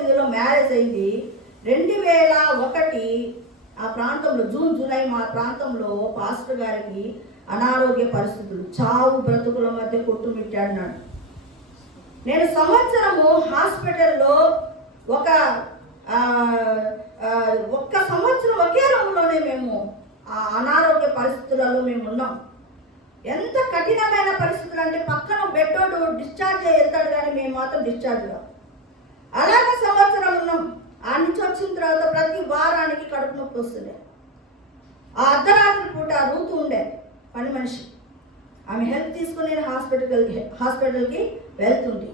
తొమ్మిదిలో మ్యారేజ్ అయింది. రెండు వేల ఒకటి ఆ ప్రాంతంలో జూన్ జూలై మా ప్రాంతంలో పాస్టర్ గారికి అనారోగ్య పరిస్థితులు. చావు బ్రతుకుల మధ్య కొట్టుమిట్టాడినాడు నేను సంవత్సరము హాస్పిటల్లో ఒక ఒక్క సంవత్సరం ఒకే రూమ్లోనే మేము ఆ అనారోగ్య పరిస్థితులలో మేము ఉన్నాం. ఎంత కఠినమైన పరిస్థితులు అంటే పక్కన బెడ్డోడు డిశ్చార్జ్ వెళ్తాడు కానీ మేము మాత్రం డిశ్చార్జ్ కాదు అలాగే సంవత్సరం ఉన్నాం ఆ నుంచి వచ్చిన తర్వాత ప్రతి వారానికి కడుపు నొప్పి వస్తుండే. ఆ అర్ధరాత్రి పూట రూతు ఉండే పని మనిషి. ఆమె హెల్ప్ తీసుకుని నేను హాస్పిటల్కి హాస్పిటల్కి వెళ్తుంది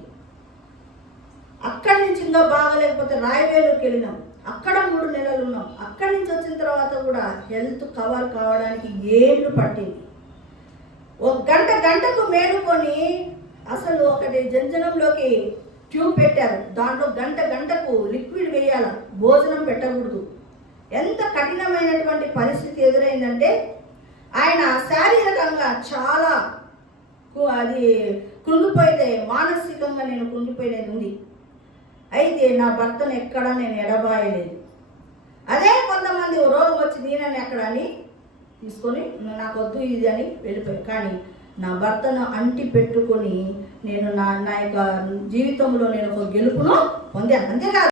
అక్కడి నుంచి ఇంకా బాగలేకపోతే రాయవేలూరుకి వెళ్ళినాం. అక్కడ మూడు నెలలు ఉన్నాం. అక్కడి నుంచి వచ్చిన తర్వాత కూడా హెల్త్ కవర్ కావడానికి ఏళ్ళు పట్టింది. ఒక గంట గంటకు మేలుకొని అసలు ఒకటి జంజనంలోకి ట్యూబ్ పెట్టారు. దాంట్లో గంట గంటకు చేయాలి భోజనం పెట్టకూడదు. ఎంత కఠినమైనటువంటి పరిస్థితి ఎదురైందంటే ఆయన శారీరకంగా చాలా కు- అది కృంగిపోయితే మానసికంగా నేను కృంగిపోయినది ఉంది. అయితే నా భర్తను ఎక్కడా నేను ఎడబాయలేదు. అదే కొంతమంది రోగం వచ్చి దీనని ఎక్కడ అని తీసుకొని నాకు వద్దు ఇది అని వెళ్ళిపోయి కానీ నా భర్తను అంటి పెట్టుకొని నేను నా నా యొక్క జీవితంలో నేను ఒక గెలుపును పొందాను. అంతేకాదు